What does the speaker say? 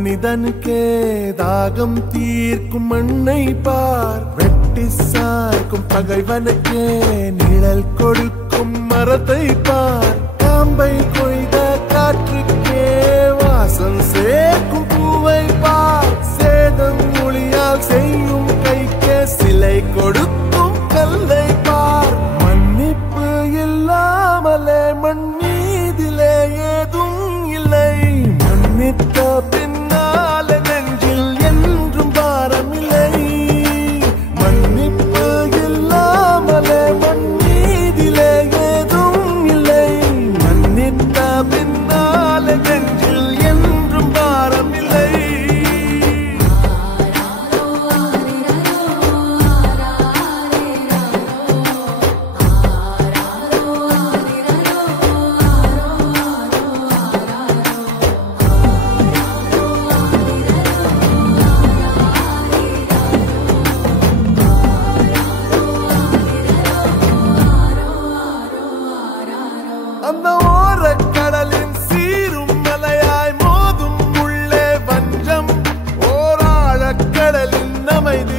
மனிதனுக்கே தாகம் தீர்க்கும் மண்ணை பார், வெட்டி சாய்க்கும் பகைவனுக்கே நிழல் கொடுக்கும் மரத்தை பார், காம்பை கொய்த காற்றுக்கே வாசம் சேர்க்கும் பூவை பார், சேதம் மொழியால் செய்யும் கைக்கே சிலை கொடுக்கும் கல்லை பார். மன்னிப்பு இல்லாமலே மண் மீதிலே ஏதும் இல்லை, மன்னித்த பின்னாலே நெஞ்சில் என்றும் பாரமில்லை. மன்னிப்பு இல்லாமலே மண் மீதிலே ஏதும் இல்லை, மன்னித்த பின்னாலே நெஞ்சில் என்றும் பாரமில்லை. அந்த ஓரக்கடலின் சீரும் மலையாய் மோதும் உள்ளே வஞ்சம், ஓராழக்கடலின் அமைதி